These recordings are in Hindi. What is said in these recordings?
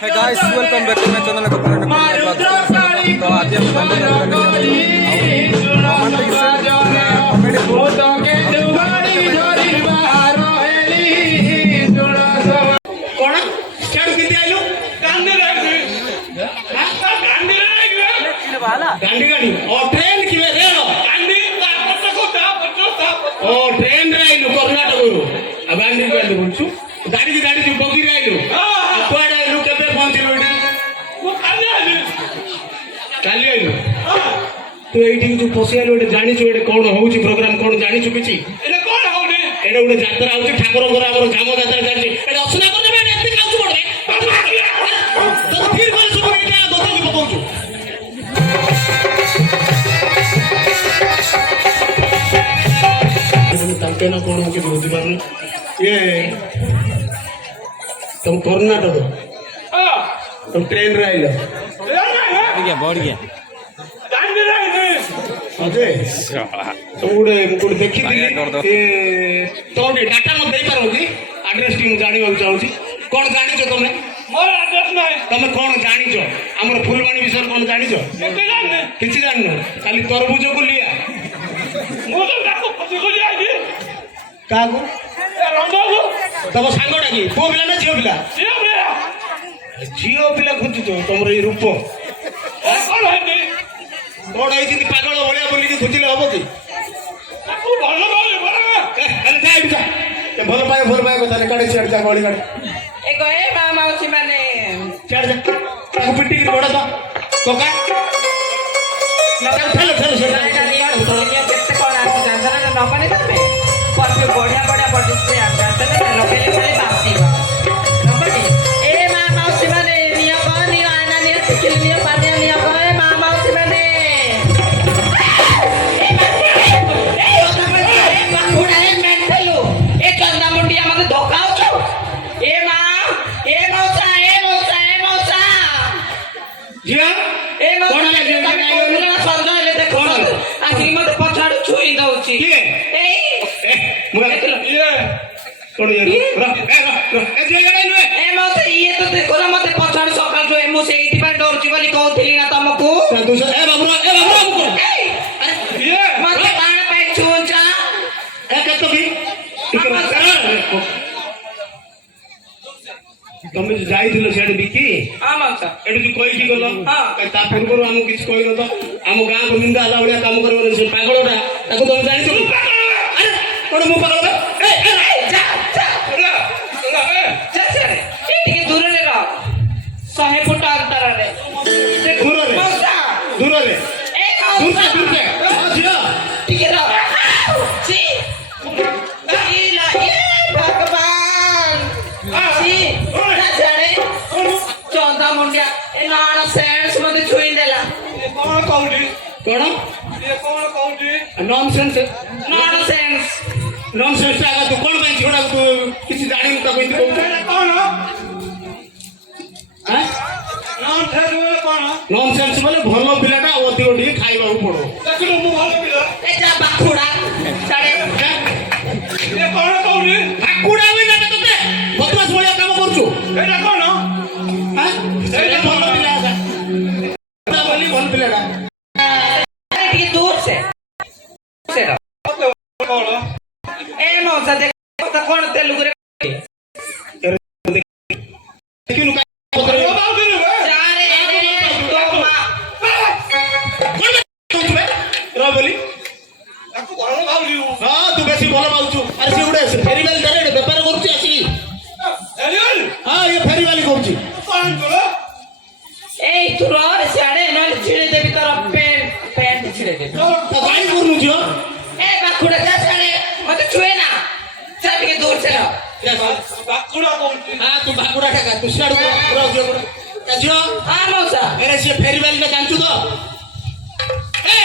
Hey guys, welcome back to my channel. तो आज हम गांधी गाड़ी और ट्रेन की वे रेल गांधी ओ ट्रेन राइलु कर्नाटक रु गांधी गाड़ी बोलछु गाड़ी जो बगी राइलु कुआडे आइलु केबे पहुंचिलु एठी वो काली आइलु तो एठी जो पसियालु एठी जानि छु एठी कोन होउची प्रोग्राम कोन जानि छु किछि एले कोन होउने एडे उडे यात्रा होउची ठाकुर घर हमर जाम यात्रा जानि एडे असना कर देबे एत्ते काउछु पडबे तो फिर कर छु एटा गतो की पकाउछु तंके ना कौन मुझे बुझी पारनी ये तुम कर्नाटक तुम ट्रेन राइल बढ़ गया अजय तुम गुडे मुकुड देखि दिली ए तो डाटा न देई पारो कि एड्रेस टी मु जानि बाबू चाहूची कोन जानि छ तुमने मोर एड्रेस नै तुम कोन जानि छ हमर फुलवाणी विषय कोन जानि छ किछि जानि न खाली तरबूज को लिया मु तो डाको पछि को लिया दी कागो तब सांगटा कि पुओ पिला ना झियो पिला झियो पिला खुजु तो तमर ए रूप कोन है कि पागल भलिया बोली कि खुजिले हबो कि ताकू भलो भावे बरा अरे जाई बिचा ते भलो पाए बताले काडे छेड़ जा गोली काडे ए गए माउसी माने छेड़ जा ताकू पिट्टी की बड़ा तो कोका चल छेड़ नपने तमे परफे बढ़िया बडिस्प्ले आते लगे खाली बासीबा नपने ए माउसी माने निया कनी आना निया चिकिल निया पानिया निया कहे माउसी माने ए बाकुडा ए मेंटलु ए चंदा मुंडिया मते धोकाउ छ ए मौसा जिया ए कोन लगे संदा ले देखो आखिर मते पछाड़ छुई दउची के ए मुरा ये कोन ये रा ए जे गडे नुए ए मते ये तो देखो ना मते पछाड़ सकाल जो मु से इति पा डरची बोली कहथिली ना तुमको तू ए बाबू हमको ये मते बाण पे छुंचा ए कत भी तुम जाइथिलो सेड बिकी आमाचा एडु तू कहि की गलो हां ता पूर्वरु हम किछ कहिनो तो हम गां को निंदा आला बलिया काम करबो से पागलटा ताको तुम जानि तो अरे कोन मु पागल ए जा चले ठीक दूर रे रह 100 फुट अंतर रे दूर रे दूर रे ए दूर से जिया ठीक है रह सी ला ये भगवान सी जाने चौथा मुंडिया ए नाना सेंस मते छुई देला ये कौन कहउली नॉनसेंस नॉनसेंस आगा तू कोन ପାଇଁ छोड़ा तू किसी जानि न तको इंदि कोन हां नॉनसेंस बोले भलो पिलाटा ओती ओटी खाइबा पड़ो देखलो मु भलो पिला ए जा बाखुडा साडे ए कौन कहउली बाखुडा भी ना तते बदमाश भलिया काम करछु एटा कोन हां एटा भलो पिला आगा बोली भलो पिलाटा ठीक दूर से ए मौसा देख तो कौन तेलुगु रे किनु का जारे तो रा बोली ताको भलो भावली हां तू बेसी भलो बाउछु अरे से उडे फेरीवाली दरे व्यापार करछु आसी फेरीवाली हां ये फेरीवाली करछु कौन बोलो ए तू रे साडे न छिड़े देबी तोर पैंट छिड़े दे तो गाड़ी करनु जो ए बाखुडा जा साडे मते छुए ना चल के दूर से रह बाखुडा कौन हां तू बाखुडा का तू साडू रो जो जो हां मौसा अरे से फेरीवाली ना जानछु तो ए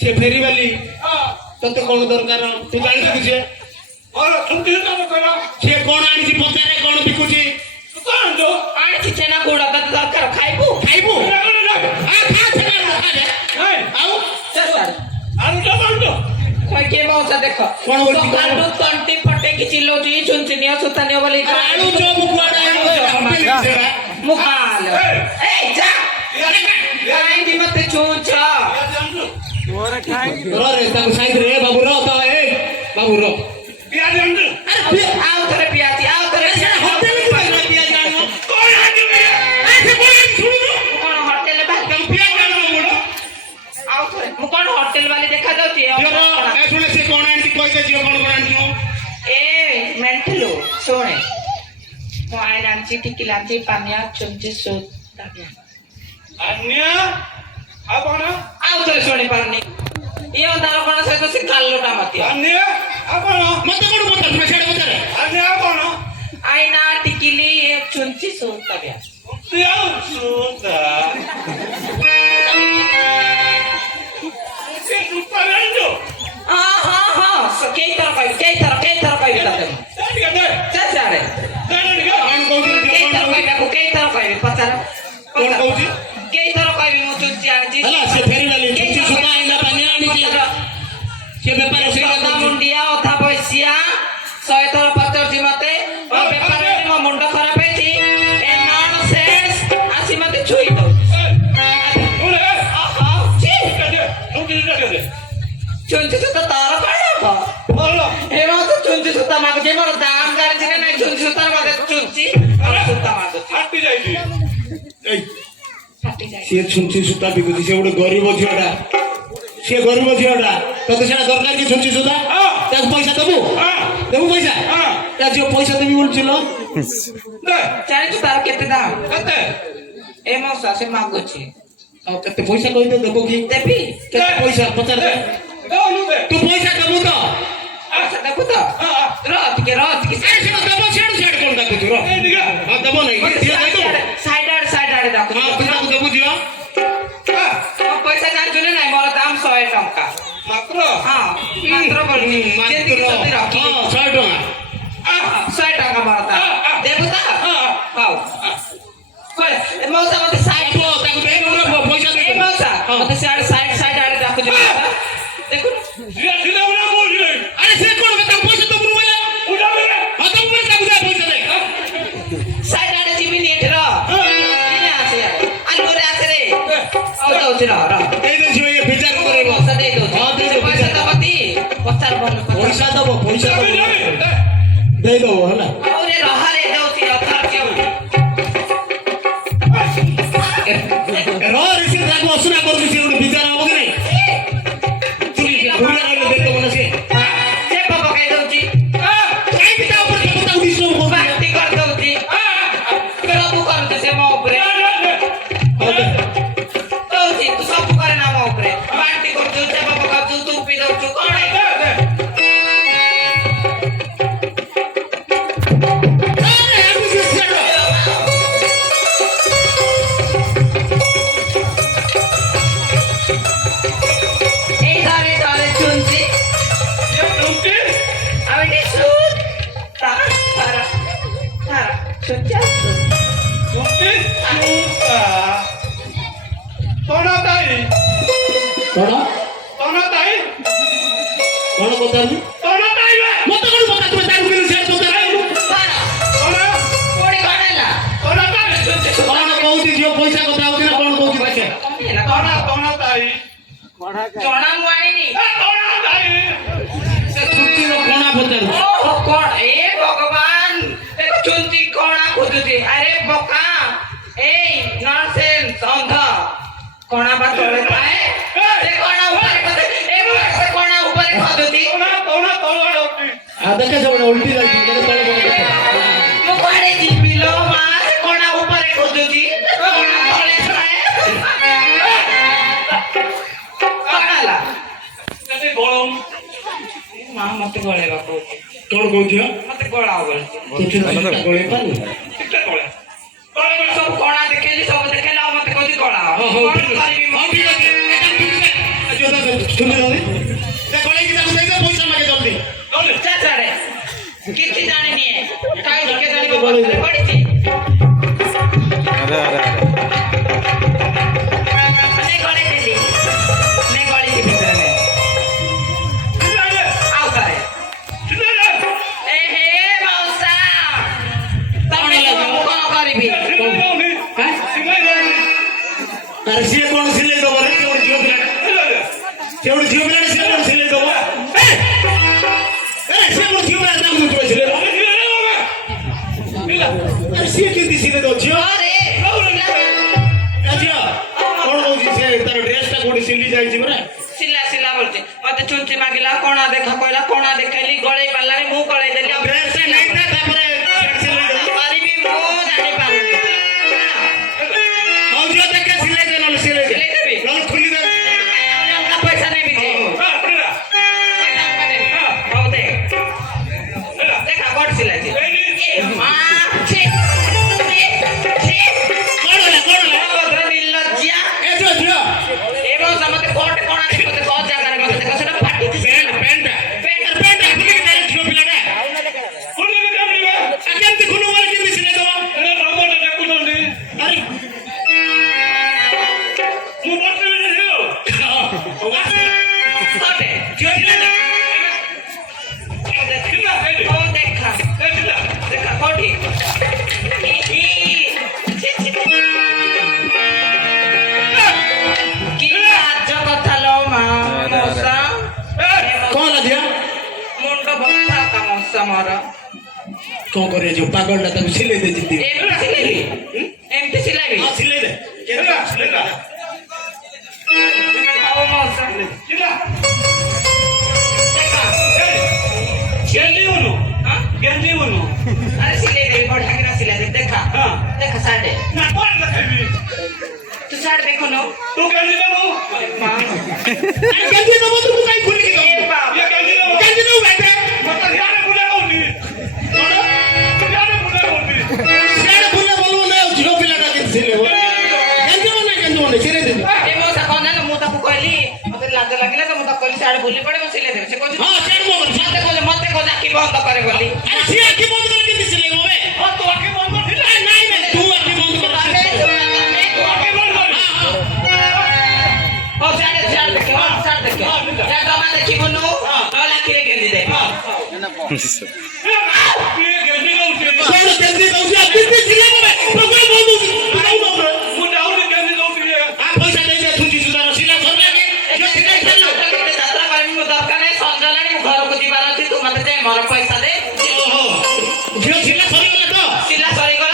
से फेरीवाली हां तते कोन दरकार तू जानछु कि से और छुट्टी काम करा से कोन आनी छि पचारे कोन बिकुछि कौन तो आनी छि चना गुड़ा का दरकार खाइबू हां खा छना खा दे नहीं आउ चल साडे आनी तो कौन तो ତମେ କିଏ ମଉସା ଦେଖ କଣ ହଉଛି, କଣ? ସକାଳୁ ତଣ୍ଟି ଫଟେଇକି ଚିଲଉଛୁ ଛୁଞ୍ଚି ନିଅ ସୂତା ନିଅ ବୋଲି ଆଳୁ ଚପ କୁଆଡେ ଆଣୁଛ? ମୁଁ ଖାଲ ଏଇ ଯା କାହିଁକି ମତେ ଛୁଞ୍ଚ ରେ ତାକୁ ସାଇଡ ରେ ବାବୁ ର ତ ଏ ବାବୁ ର ଆଉ ଥରେ ପିଆଜି ଆଉ ଥରେ ହୋଟେଲ କି ବାବୁ ପିଆଜ ଆଣିବ କଣ ଆଣିବ କଣ ହୋଟେଲ ବାଲି ପିଆଜ ଆଣିବ ଆଉ ଥରେ ମୁଁ କଣ ହୋଟେଲ ବାଲି ଦେଖାଯାଉଛି ଶୁଣେ ସେ କଣ ଆଣିଛି କହିଦେ ଝିଅ କଣ କଣ ଆଣିଛୁ ଏ ମେଣ୍ଟଲୁ ଶୁଣେ ମୁଁ ଆଇନ ଆଣିଛି ଟିକିଲି ଆଣିଛି ପାନିଆ ଛୁଞ୍ଚି ସୂତା ଆଉ ଥରେ ଶୁଣି ପାରୁନି ଇଏ ଅନ୍ଧାର କଣ ସହିତ ସେ କାଲୁଟା ମତେ ମତେ କଣ ପଚାରୁଛୁ ସିଆଡେ ପଚାରେ ଆଇନା ଟିକିଲି ଛୁଞ୍ଚି ସୂତା ହଁ କେଇଥର କହିବି କେଇଥର କହିବି ତତେ ଚାଲେ କଣ କହୁଛୁ କେଇଥର କହିବି ଆକୁ କେଇଥର କହିବି ପଚାର କଣ କହୁଛି କେଇଥର କହିବି ମୁଁ ଛୁଞ୍ଚି ଆଣିଛି ହେଲା ସେ ଫେରିବାଲି ଛୁଞ୍ଚି ସୁତା ଆଣିଲା ପାନିଆ ଆଣିଛି ସେ ବେପାର ସେ ଅଧା ମୁଣ୍ଡିଆ ଅଧା ପଇସିଆ 100 ଥର ପଚାରୁଛି ମତେ ମୋ ବେପାରରେ ମୋ ମୁଣ୍ଡ ଖରାପ ହେଇଛି ଏ ନନସେନ୍ସ ଆସି ମତେ ଛୁଇ ଦଉଛି ଛୁଞ୍ଚି ସୂତା ତାର କଣ ହବ ଏ ମତେ ଛୁଞ୍ଚି ସୂତା ମାଗୁଛି ମୋର ଦାମ ଜାଣିଛି ନା ନାଇଁ ଛୁଞ୍ଚି ସୂତା ମତେ ଛୁଞ୍ଚି ସୂତା ମାଗୁଛି ଫାଟି ଯାଇଛି ସିଏ ଛୁଞ୍ଚି ସୂତା ବିକୁଛି ସେ ଗୋଟେ ଗରିବ ଝିଅଟା ସିଏ ଗରିବ ଝିଅଟା ତତେ ସେଟା ଦରକାର କି ଛୁଞ୍ଚି ସୂତା ତାକୁ ପଇସା ଦବୁ ଦେବୁ ପଇସା ତା ଝିଅ ପଇସା ଦେବି ବୋଲୁଛି ଲୋ ଜାଣିଛୁ ତାର କେତେ ଦାମ ଏ ମଉସା ସେ ମାଗୁଛି ଆଉ କେତେ ପଇସା କହିଦେ ଦେବ କି ଦେବି କେତେ ପଇସା ପଚାର ଦେ ତୁ ପଇସା ଦେବୁ ତ ଆଚ୍ଛା ଦେବୁ ତ ର ଟିକେ ସେଟା ଦେବ ସିଆଡୁ ସିଆଡେ କଣ ଡାକୁଛୁ ର ହଁ ଦେବ ନାଇଁ ଝିଅ ଦେଇଦବୁ ସାଇଡ ଆଡେ ଡାକୁଛି ହଁ ତୁ ତାକୁ ଦେବୁ ଝିଅ ପଇସା ଜାଣିଛୁ ନା ନାଇଁ ମୋର ଦାମ 100 ଟଙ୍କା ମାତ୍ର ମାତ୍ର ବୋଲୁଛି ଯେତିକି ସତେ ରଖି 100 ଟଙ୍କା 100 ଟଙ୍କା ମୋର ଦାମ ଦେବୁ ତ ହଉ ମଉସା ମତେ ସାଇଡ ତାକୁ ଦେ ପଇସା ଏ ମଉସା ମତେ ସାଇଡ ଆଡେ ଡାକୁଛି ଦେଖୁ ଆରେ ସେ କଣ ତାକୁ ପଇସା ଦବୁ ବୋଲେ ହଁ ଦବୁ ବୋଲେ ତାକୁ ଦେ ପଇସା ଦେ ସାଇଡ ଆଡେ ଯିବିନି ଏଠି ର ଆସେ ଆଲୁରେ ଆସେ ରେ ଦଉଛି ର ଏଇ ଦେ ଝିଅ ଇଏ ବିଚାର କରିବ ପଇସା ଦେଇ ଦଉଛି ହଁ ଦେଇ ଦେ ପଇସା ଦବତି ପଚାର ଭଲ ପଇସା ଦବ ଦେଇଦବ ହେଲା ଆଉରେ ରହାରେ ଦଉଛି ଅଥାର୍ଚ୍ୟ ରିସି ତାକୁ ଅସୁରା କରୁଛି ସେ ଗୋଟେ ବିଚାର ହବ କି ନାଇଁ ଦେଇଦବ ନା ସେ ଚେପ ପକେଇ ଦଉଛି କାହିଁକି ତା ଉପରେ ତାକୁ ଡିଷ୍ଟର୍ବ କରୁଛି ବାନ୍ତି କରିଦଉଛି ସବୁ କରୁଛି ସେ ମୋ ଉପରେ ଦଉଛି ତୁ ସବୁ କରେ ନା ମୋ ଉପରେ ବାନ୍ତି କରୁଛୁ ଚେପ ପକାଉଛୁ ତୁ ପି ଦଉଛୁ କଣ এই ধরে ধরে শুনছি আমি নিশুত তারা তারা তারা শুনছি କଣ କଣ ପଚାରୁଛୁ ମତେ କଣ ପଚାରୁଛୁ ତାକୁ କିନ୍ତୁ ସିଆଡେ ପଚାର କଣ କହୁଛି ଝିଅ ପଇସା କଥା ହଉଛି ନା କଣ କହୁଛି ପଇସା ଚଣା ମୁଁ ଆଣିନି ସେ ଛୁଟିର କଣା ପଚାରୁଛି କଣ ଏ ଭଗବାନ ଦେଖୁଛନ୍ତି କଣା ଖୋଜୁଛି ଆରେ ବକା ଏଇ ନନସେନ୍ସ ଅନ୍ଧ କଣା ବା ତଳେ ଥାଏ ସେ କଣା ଉପରେ ସେ କଣା ଉପରେ ଖୋଜୁଛି ଦେଖେ ସେ ଗୋଟେ ଉଲ୍ଟି ଯାଇଛି ତଳେ ମୁଁ କୁଆଡେ ଯିବି ଲୋ ମା ସେ କଣା ଉପରେ ଖୋଜୁଛି କଣା ତଳେ ଥାଏ କଣ ହେଲା ମା ମତେ ଗଳେଇବା କହୁଛି କଣ କହୁଛି ମତେ ଗଳାଅ ବୋଲୁଛି ଗଳେଇ ପାରୁନି ସବୁ କଣା ଦେଖେଇଲି ସବୁ ଦେଖେଇଲା ଆଉ ମତେ କହୁଛି ଗଳାଅ କଣ କରିବି ମୁଁ ଗଳେଇକି ତାକୁ ଦେଇଦେ ପଇସା ମାଗେ ଜଲ୍ଦି ଚାଚାରେ କିଛି ଜାଣିନି କାହିଁ ଟିକେ ଜାଣିବ ପଢିଛି ନେ ଗଳେଇ ଦେଲି ନେ ଗଳିଛି ଭିତରେ ଆରେ ସିଏ କଣ ସିଲେଇ ଦବ ରେ? ସେ ଗୋଟେ ଝିଅ ପିଲାଟା, ସେ ଗୋଟେ ଝିଅ ପିଲାଟା, ସିଏ କଣ ସିଲେଇ ଦବ? ସିଏ ଗୋଟେ ଝିଅ ପିଲାଟା, ତାକୁ ମୁଁ ସିଲେଇ ଦବ? ଆରେ ସିଏ କେମିତି ସିଲେଇ ଦବ ଝିଅ? ଆରେ ଝିଅ କଣ କହୁଛି ସେ? ତାର ଡ୍ରେସ ଟା କୋଉଠି ସିଲି ଯାଇଛି ପରା? ସିଲା ସିଲା ବୋଲଛି ମତେ ଚୁଞ୍ଚି ମାଗିଲା କଣା ଦେଖା କହିଲା କଣା ଦେଖେଇଲି ଗଳେଇ ପାରିଲାନି ମୁଁ ଗଳେଇ ଦେଲି ଆଉ ଡ୍ରେସ ଟା ନେଇଥା ତାପରେ ସିଲେଇ ଦବ। ପାରିବି ମୁଁ ଜାଣିପାରୁନି ହଉ ଝିଅ ଦେଖେ ସିଲେଇ ଦେ, ନହେଲେ ସିଲେଇ ଦେ, ସିଲେଇ ଦେବି? ନହେଲେ ଖୋଲି ଦେ। ଅଲଗା ପଇସା ନେବି ଯେ ପଇସା ଅଲଗା ଦେବି ହଉ ଦେ ଦେଖା ବଡ଼ ସିଲାଇଛି ଏ ମା ଛି ଛି କଣ ହେଲା କଣ ହେଲା? ଭଦ୍ର ନିର୍ଲଜ୍ଜିଆ ଏ ଝିଅ ଝିଅ ଏ ବର୍ଷ ମତେ କୋଟ କଣା ଦେଖ ମତେ କୋ ଜାଗାରେ ମତେ ଦେଖ ସେଟା ଫାଟିଛି ପ୍ୟାଣ୍ଟ ଖୋଲିକି ଦେ ଝିଅ ପିଲାଟା। କେମିତି ଖୋଲୁ ବୋଲି କେମିତି ସିଲେଇ ଦବ? ଆରେ କୋଟେ ଝିଅ ପିଲାଟା ଓ ଦେଖା ଦେଖା କୋଠି କି ଲାଜ କଥା ଲୋ ମା ମଶା କଣ ହେଲା ଝିଅ? ମୁଣ୍ଡ ବଥା କା ମଶା ମୋର କଣ କରିବା ଝିଅ? ପାଗଳଟା ତାକୁ ସିଲେଇ ଦେ ଜିତି। ଏମିତି ସିଲାଇବି ହଁ ସିଲେଇ ଦେ। କେତେ ସିଲେଇ ଦେ? ହଉ ମଶା ଦେଖା हाँ? अरे सिले दे बढ़िया किना सिले दे देखा हाँ। देखा साड़े तू साड़ देखो नो मां अरे जल्दी दबो तू काई खुली की ए बाप जल्दी दो बेटा। सियाड़े फुले बोलबो ना ଝିଅ ପିଲାଟା କେମିତି ସିଲେଇ ହବ? କେମିତି ମାନେ ସିଲେଇ ଦେ। ए मोसा कोन ना मु ताको कहली मते लाज लागिला तो मु ताको कहली साड़ भूली पड़े मु सिले दे से कहू हां सियाड़े बोल। मते को जाकी बंद करे बोली अरे सिया की बंद कर केମିତି सिलेଇ ହବ बे? ହଁ ତୁ ଆଖି ବନ୍ଦ କରିଥିଲା नहीं नहीं तू आके बंद कर। तमे ତୁ ଆଖି ବନ୍ଦ କରି ओ साड़ साड़ देखे साड़ देखे या दमा देखी बनु तो लाखी रे गेंदी दे କିଏ ଗେଞ୍ଜି ଦଉଛି कौन जल्दी दउसी आ कितनी सिलेई हବ बे? प्रोग्राम बहुत दउसी तू जाऊ ना। ମୁଁ ଯାଉନି ଗେଞ୍ଜି ଦଉଛି आ पैसा दे दे तुझी सुधार सिला कर लागे जो सिलेई कर लो। ଯାତ୍ରା କରିବି ମୁଁ ଦରକାର ନାହିଁ ସଞ୍ଜଲାଣି ମୁଁ ଘରକୁ ଯିବାର ଅଛି ତୁ ମତେ ଦେ ମୋର ପଇସା ଦେ ओहो ଝିଅ ସିଲା ସରିଗଲା ତ? ସିଲା ସରିଗଲା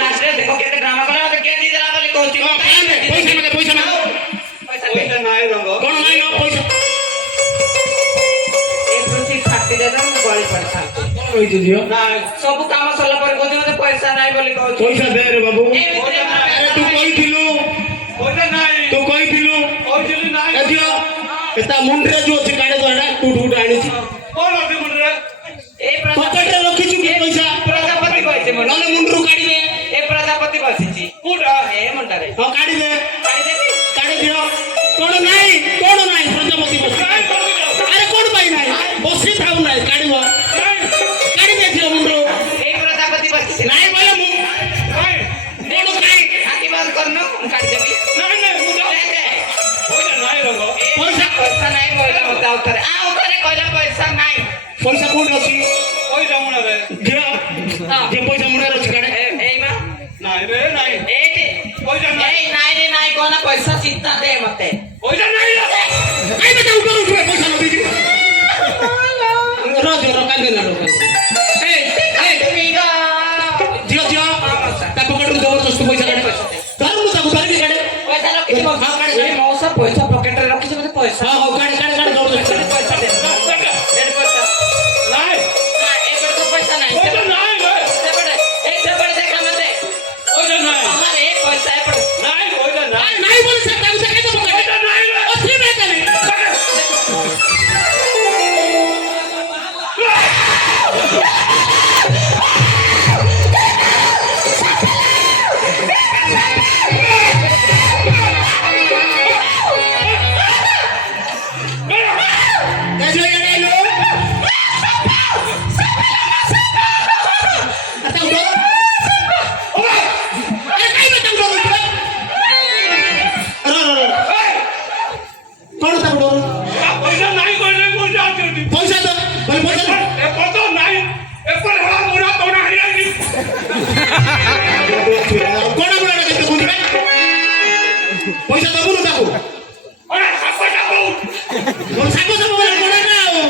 ଲାଷ୍ଟରେ ଦେଖ କେତେ ଡ୍ରାମା କଲା ମତେ କେମିତି ଦେଲା ବୋଲି କହୁଛି ହଁ କାଇଁ ପଇସା ମାଗେ ପଇସା ଦେ ପଇସା ନାହିଁ ରଙ୍ଗ କଣ ନାଇଁ ନା ପଇସା ଏ ପୃଥି ଫାଟି ଦେଲା ମୁଁ ଗଳି ପଡିଥାନ୍ତି କହିଛୁ ଝିଅ? ସବୁ କାମ ସରିଲା ପରେ କହୁଛି ମତେ ପଇସା ନାହିଁ ବୋଲି କହୁଛି ପଇସା ଦେ ରେ ବାବୁ। ଏମିତିରେ ଆରେ ତୁ କହିଥିଲୁ ପଇସା ନାହିଁ ତୁ କହିଥିଲୁ କହିଥିଲି ନାହିଁ ଏ ଝିଅ ଏ ତା ମୁଣ୍ଡରେ ଯୋଉ ଅଛି କାଢେ ତ ଏଟା ଟୁ ଟୁ ଆଣିଛି କଣ ଅଛି ମୁଣ୍ଡରେ ଏ ପକେଟରେ ରଖିଛୁ କି ପଇସା? ପ୍ରଜାପତି କହିଛି ମୁଁ ନହେଲେ ମୁଣ୍ଡରୁ କାଢି ଦେ। ଏ ପ୍ରଜାପତି ବସିଛି କୋଉଟା ଏ ମୁଣ୍ଡରେ ହଁ କାଢି ଦେ କାଢିଦେବି କାଢି ଦିଅ। କଣ ନାହିଁ ପ୍ରଜାପତି ବସି। କାଇଁ ବସି ଯାଉ ଆରେ କଣ ପାଇଁ ନାହିଁ? ବସି ଥାଉ ନାହିଁ କାଢିବ କାଢି ଦେ ଝିଅ ମୁଣ୍ଡରୁ। ଏ ପ୍ରଜାପତି ବସିଛି ନାଇଁ ବୋଲେ ମୁଁ କାଇଁ କଣ କାଇଁ ଆଖି ବନ୍ଦ କରୁନ ମୁଁ କାଢିଦେବି ନାହିଁ ନାହିଁ ମୁଁ ଯାଉ ପଇସା ନାହିଁ ରଙ୍ଗ ପଇସା ପଇସା ନାହିଁ କହିଲା ମତେ ଆଉ ଥରେ କହିଲା ପଇସା ନାହିଁ ପଇସା କୋଉଠି ଅଛି ପଇସା ମୁଣ୍ଡରେ ଝିଅ? ଝିଅ ପଇସା ମୁଣ୍ଡରେ ଅଛି କାଢେ। ଏଇ ମା ନାହିଁ ରେ ନାହିଁ ଏଇଠି ପଇସା ନାହିଁ ଏଇ ନାଇଁ ରେ ନାଇଁ କହନା ପଇସା ଚିନ୍ତା ଦେ ମତେ ପଇସା ନାହିଁ ରେ କାଇଁ ବେଟା ଉପରେ ଉଠିବେ ପଇସା ନ ଦେଇକି? ରହ ଝିଅ କାନ୍ଦେ ନା ରହ। ଝିଅ ଝିଅ ତା ପକେଟରୁ ଜବରଦସ୍ତ ପଇସା କାଢେ। ଧର ମୁଁ ତାକୁ ଧରିବି କାଢେ। ପଇସା ରଖିଛି ହଁ, କାଢେ। ମଉସା ପଇସା ପକେଟରେ ରଖିଛି ମତେ ପଇସା ହଁ ହଉ କାଢେ କାଢେ କାଢେ ଜବରଦସ୍ତ କାଢେ। ପଇସା ଦେ ଦେଢ଼ ପଇସା ନାହିଁ ନା ଏପଟେ ତ ପଇସା ନାହିଁ ପଇସା ନାହିଁ ରେ ସେପଟେ ଏଇ ସେପଟେ ଦେଖା ମତେ ପଇସା ପଇସା ଦବୁନୁ ତାକୁ ଅରେ ସାପ ସାପ ମୋର ସାପ ସାପ ବୋଲେ କଣ ନା ଆଉ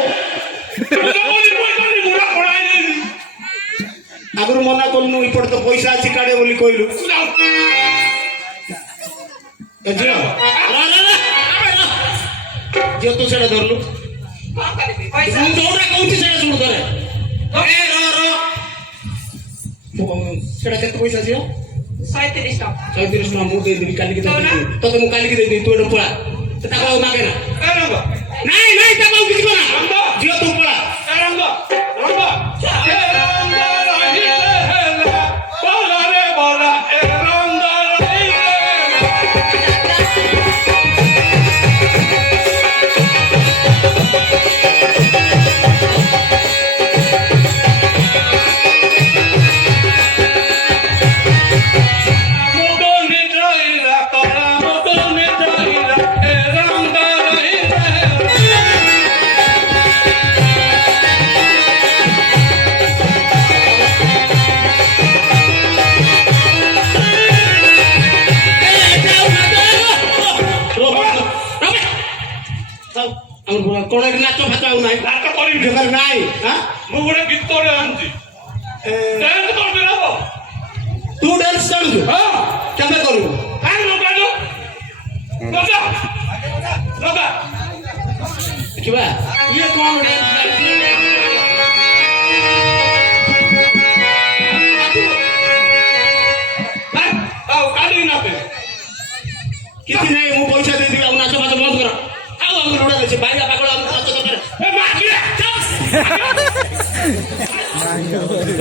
ଆଗରୁ ମନା କଲୁନୁ ଏପଟେ ତ ପଇସା ଅଛି କାଢେ ବୋଲି କହିଲୁ ଏ ଝିଅ ଝିଅ ତୁ ସେଟା ଧରଲୁ ପଇସା ମୁଁ ଯୋଉଟା କହୁଛି ସେଟା ଶୁଣୁ ଧରେ ସେଟା କେତେ ପଇସା ଝିଅ 37 ଟଙ୍କା 37 ଟଙ୍କା ମୁଁ ଦେଇଦେବି କାଲିକି ଦେଇଦେବି ତତେ ମୁଁ କାଲିକି ଦେଇଦେବି ତୁ ଏଠୁ ପଳା ତାକୁ ଆଉ ମାଗେ ନା ନାଇଁ ନାଇଁ ତାକୁ ଆଉ କିଛି କର ଝିଅ ତୁ ପଳା କଣ ନାଚ ଫାଚ ଆଉ ନାହିଁ ନାଟ କରିବି ନାଇଁ ମୁଁ ଗୋଟେ ଗୀତଟେ ଆଣିଛି ଡ୍ୟାନ୍ସ କରିବି ହବ ତୁ ଡ୍ୟାନ୍ସ ଜାଣୁଛୁ ହଁ କେବେ କରିବୁ କାହିଁ ଲଗାଇଲୁ ଲଗା ଲଗା ଦେଖିବା ଇଏ କଣ ଡ୍ୟାନ୍ସ ଆଉ କାଲି ନାପେ କିଛି ନାହିଁ ମୁଁ ପଇସା ଦେଇଦେବି ଆଉ ନାଚ ଫାଚ ବନ୍ଦ କର ଆଉ ଆମ ରୋଡା ଅଛି ବାଇଆ ପାଗଳ ଆମ ନାଚ ଦରକାର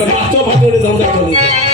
ନାଚ ଫାଚ ଗୋଟେ ଧନ୍ଦା କରୁଛି